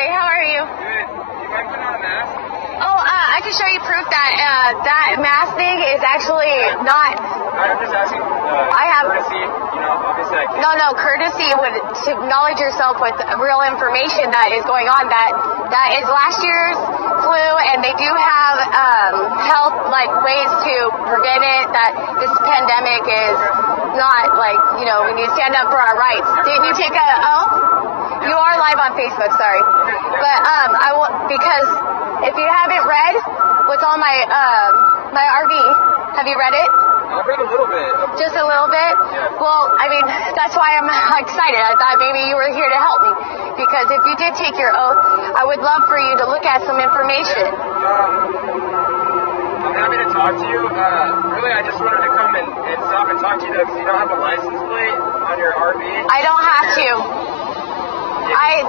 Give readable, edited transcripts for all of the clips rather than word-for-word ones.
Hi, how are you? Good. You mind putting on a mask? Oh, I can show you proof that that mask thing is actually not. I'm just asking. I have. Courtesy, obviously I can't. No, courtesy would to acknowledge yourself with real information that is going on. That is last year's flu, and they do have health ways to prevent it. That this pandemic is not we need to stand up for our rights. Didn't you take a oath? You are live on Facebook, sorry. But I will, because if you haven't read what's on my my RV, have you read it? I've read a little bit. Just a little bit? Yeah. Well, I mean, that's why I'm excited. I thought maybe you were here to help me. Because if you did take your oath, I would love for you to look at some information. I'm happy to talk to you. Really, I just wanted to come and stop and talk to you because you don't have a license plate on your RV. I don't have to. I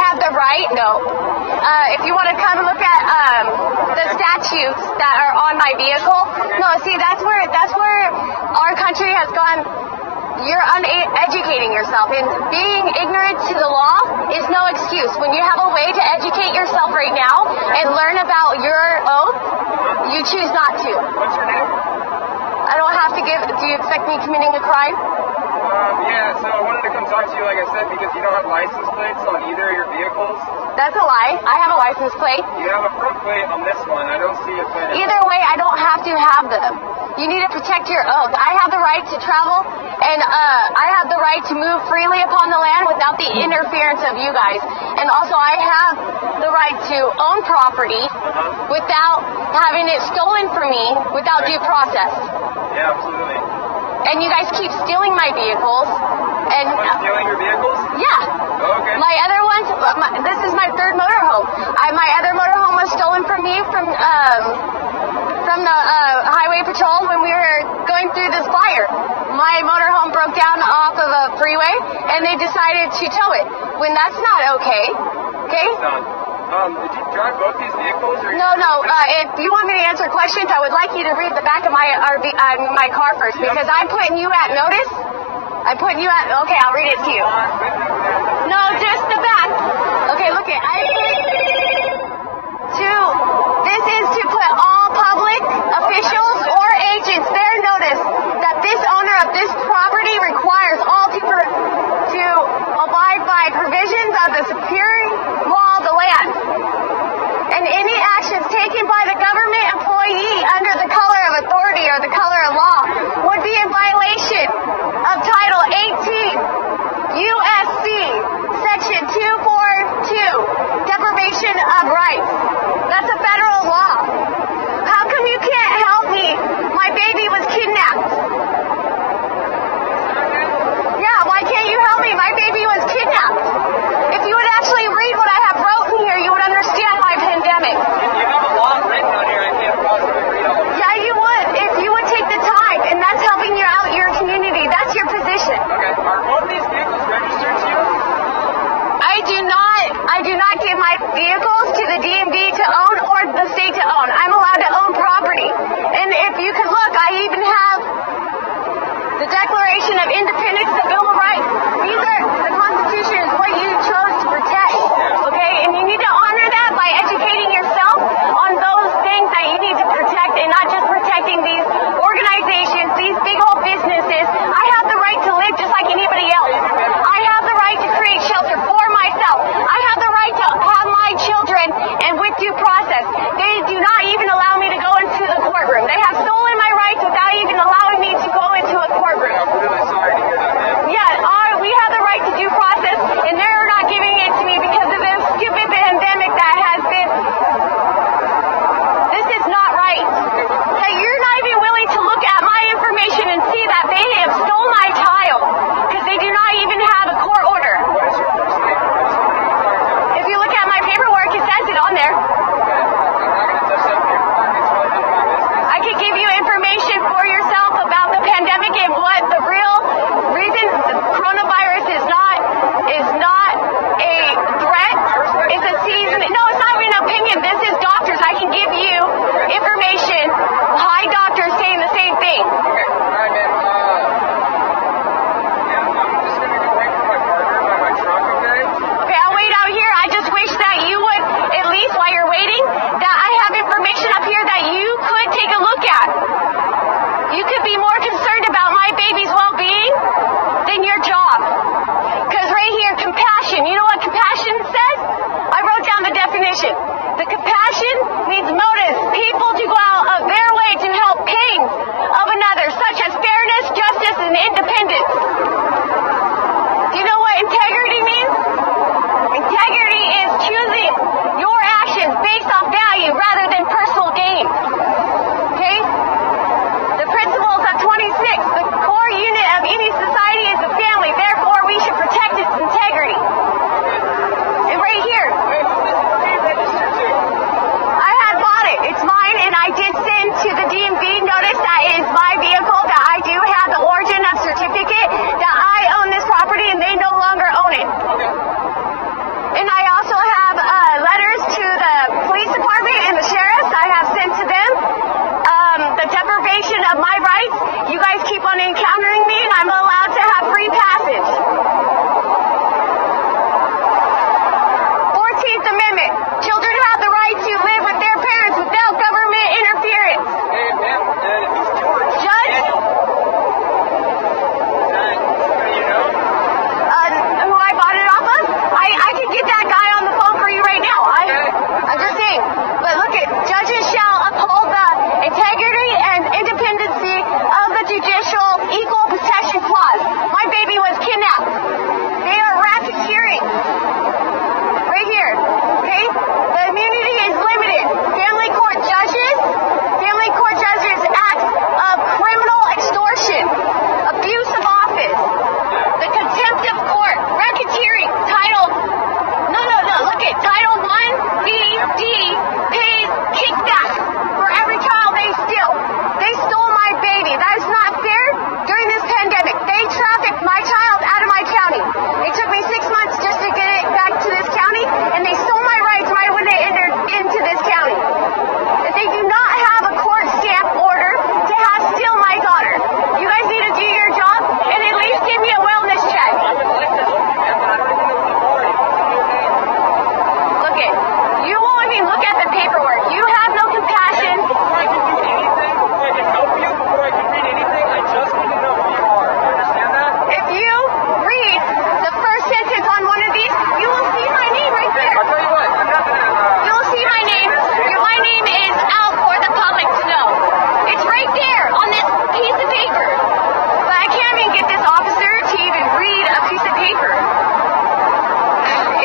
have the right. No. If you want to come look at the statutes that are on my vehicle. No, see, that's where our country has gone. You're uneducating yourself, and being ignorant to the law is no excuse. When you have a way to educate yourself right now and learn about your oath, you choose not to. What's your name? I don't have to give. Do you expect me committing a crime? Yeah, so I wanted to come talk to you, like I said, because you don't have license plates on either of your vehicles. That's a lie. I have a license plate. You have a front plate on this one. I don't see a plate. Either way, I don't have to have them. You need to protect your oath. I have the right to travel, and I have the right to move freely upon the land without the interference of you guys. And also, I have the right to own property without having it stolen from me without due process. Yeah, absolutely. And you guys keep stealing my vehicles. And stealing your vehicles? Yeah. Oh, okay. My other ones, this is my third motorhome. My other motorhome was stolen from me from the highway patrol when we were going through this fire. My motorhome broke down off of a freeway, and they decided to tow it. When that's not okay. Okay? Did you drive both these vehicles? Or No. If you want me to answer questions, I would like you to read the back of my RV, my car first, because I'm putting you at notice. Okay, I'll read it to you. No, just the back. Okay, look it. This is to put all public officials or agents their notice that this owner of this property requires all people to abide by provisions of the securing law of the land. And any actions taken by the government employee under the color of authority or the color of law would be in violation of Title 18 USC Section 242, deprivation of rights. That's a federal law. How come you can't help me? My baby was kidnapped. Yeah, why can't you help me? My baby was kidnapped. If you would actually read what I have wrote in here, you would understand my pandemic. You have a law written on here. I can't possibly read all of it. Yeah, you would. If you would take the time, and that's helping you out your community. That's your position. Okay. Are both these vehicles registered to you? I do not give my vehicles to the DMV to own or the state to own. I'm allowed to own property. And if you could look, I even have the Declaration of Independence, the Bill of Rights. The Constitution is what you chose to protect. Okay? And you need to honor that by educating yourself on those things that you need to protect, and not just protecting these organizations, these big old businesses. I have the right to live just like anybody else. I have the right to create shelter for myself. I have the right to have my children, and with due process. They do not even allow me to go into the courtroom. They have stolen my rights without even allowing me to go into a courtroom. I'm really sorry to hear that, man. Yeah, we have the right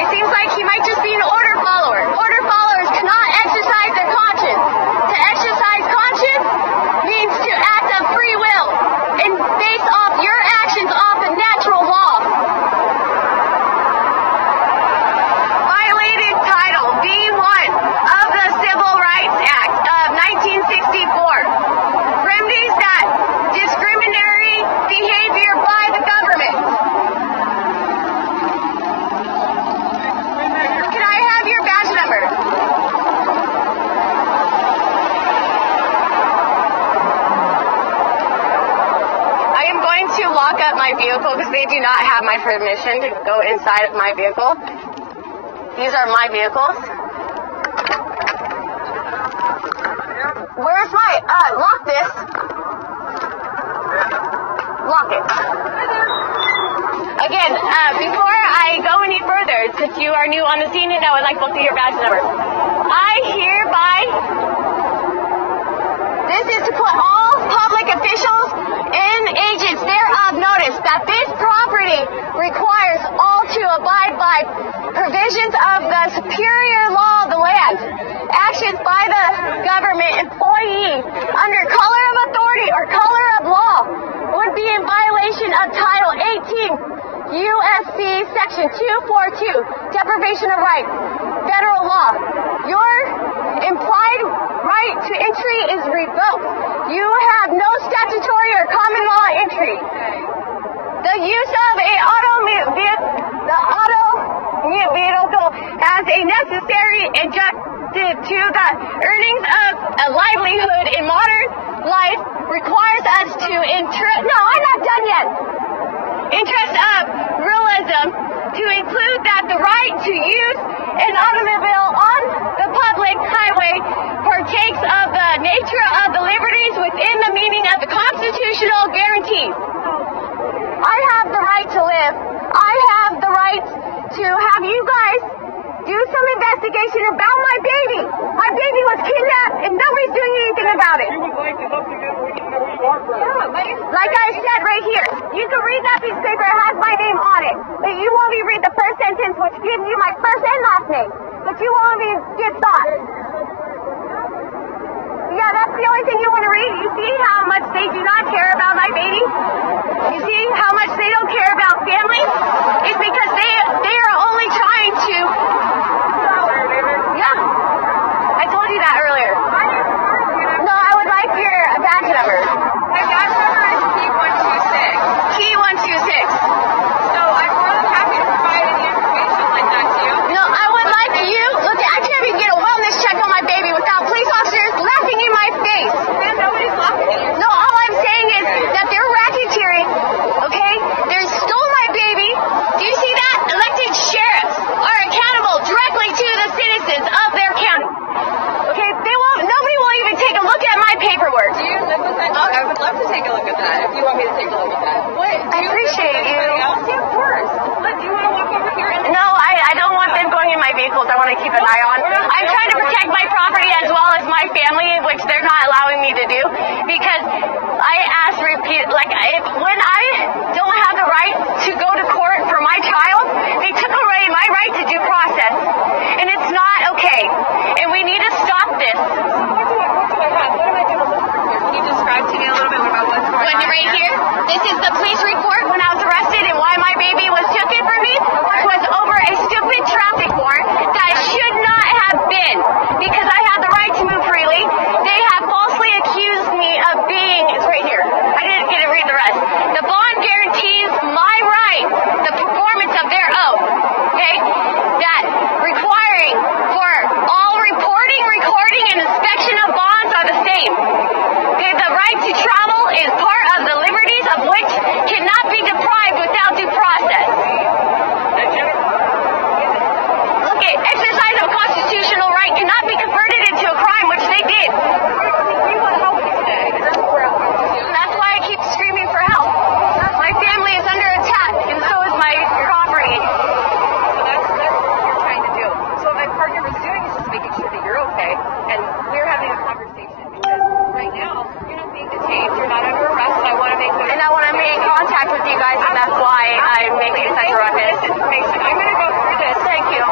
It seems like he might just be an order follower. Order followers cannot exercise their conscience. To exercise conscience means to act of free will and base off your actions off the natural law. Violated Title B1 of the Civil Rights Act of 1964. Remedies that discriminatory behavior by the government. Can I have your badge number? I am going to lock up my vehicle because they do not have my permission to go inside of my vehicle. These are my vehicles. Where's my, lock this. Lock it. Again, before I go any further, since you are new on the scene and I would like both of your badge numbers, I hereby, this is to put all public officials and agents thereof notice that this property requires all to abide by provisions of the superior law of the land. Actions by the government employee under color of authority or color of law would be in violation of Title 18 USC Section 242, deprivation of right, federal law. Your implied right to entry is revoked. You have no statutory or common law entry. The use of a vehicle as a necessary adjunctive to the earnings of a livelihood in modern life requires us to no, I'm not done yet. Interest of realism to include that the right to use an automobile on the public highway partakes of the nature of the liberties within the meaning of the constitutional guarantees. I have the right to live. I have the right to have you guys do some investigation about my baby. My baby was kidnapped and nobody's doing anything about it. We would like to help you get where you know who you are first. Like I said right here, you can read that piece of paper. It has my name on it. But you won't even read the first sentence, which gives you my first and last name. But you won't even get thought. Yeah, that's the only thing you want to read. You see how much they do not care about my baby? You see how much they don't care about family? It's because they are only trying to... Yeah. I told you that earlier. No, I would like your badge number. My badge number is P126. P126. So I'm more than happy to provide any information like that to you. No, I would like you... Look, I can't even get a wellness check on my baby without police officers laughing in my face. And nobody's laughing at you. No, all I'm saying is that they're racketeering, okay? They stole my baby. Do you see that? Elected sheriffs are accountable directly to the citizens of their county. Okay? Nobody will even take a look at my paperwork. Do you live with that dog? I would love to take a look at that if you want me to take a look at that. What? I appreciate you. Anybody else? Yeah, of course. Look, do you want to walk over here? No, I don't want them going in my vehicles. I want to keep an eye on. I'm trying to protect my property as well as my family, which they're not allowing me to do, because I asked when I don't have the right to go to court for my child, they took away my right to due process, and it's not okay, and we need to stop this. What am I going to look for here? Can you describe to me a little bit about what's going on? Right here, this is the police report when I was arrested and why my baby was taken from me, was over a stupid traffic warrant that should not have been, because I had the right to move freely. They have falsely accused me of being, it's right here, I didn't get to read the rest. The bond guarantees my right, the performance of their oath, okay, that requiring for all reporting, recording, and inspection of bonds are the same. Okay, the right to travel is part of the liberties of which cannot be deprived without due process. Okay, exercise of constitutional right cannot be converted into a crime, which they did. We want help today. That's what we're asking you. That's why I keep screaming for help. My family is under attack, and so is my property. So that's what you're trying to do. So what my partner was doing is just making sure that you're okay, and we're having a conversation because right now you're not being detained, you're not under arrest, and I want to make And I want to make contact with you guys, and that's why I'm making such a ruckus. this information. I'm going to go through this. Thank you.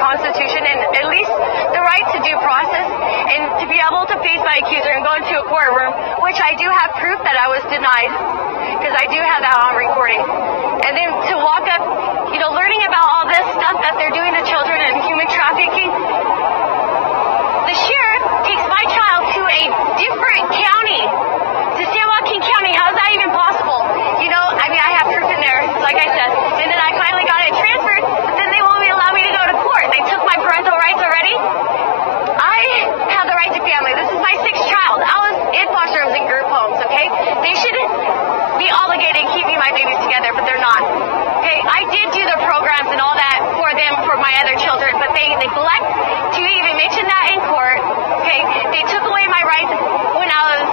Constitution and at least the right to due process and to be able to face my accuser and go into a courtroom, which I do have proof that I was denied because I do have that on recording. And then to walk up, learning about all this stuff that they're doing to children and human trafficking. The sheriff takes my child to a different county, to San Joaquin County. How is that even possible? I have proof in there, like I said. And then I finally got it transferred, but then they won't allow me to go to court. They took my parental rights already. I have the right to family. This is my sixth child. I was in foster homes and group homes, okay? They should be obligated to keep me and my babies together, but they're not. Okay, I did do the programs and all that for them, for my other children, but they neglect to even mention that in court. Okay, they took away my rights when I was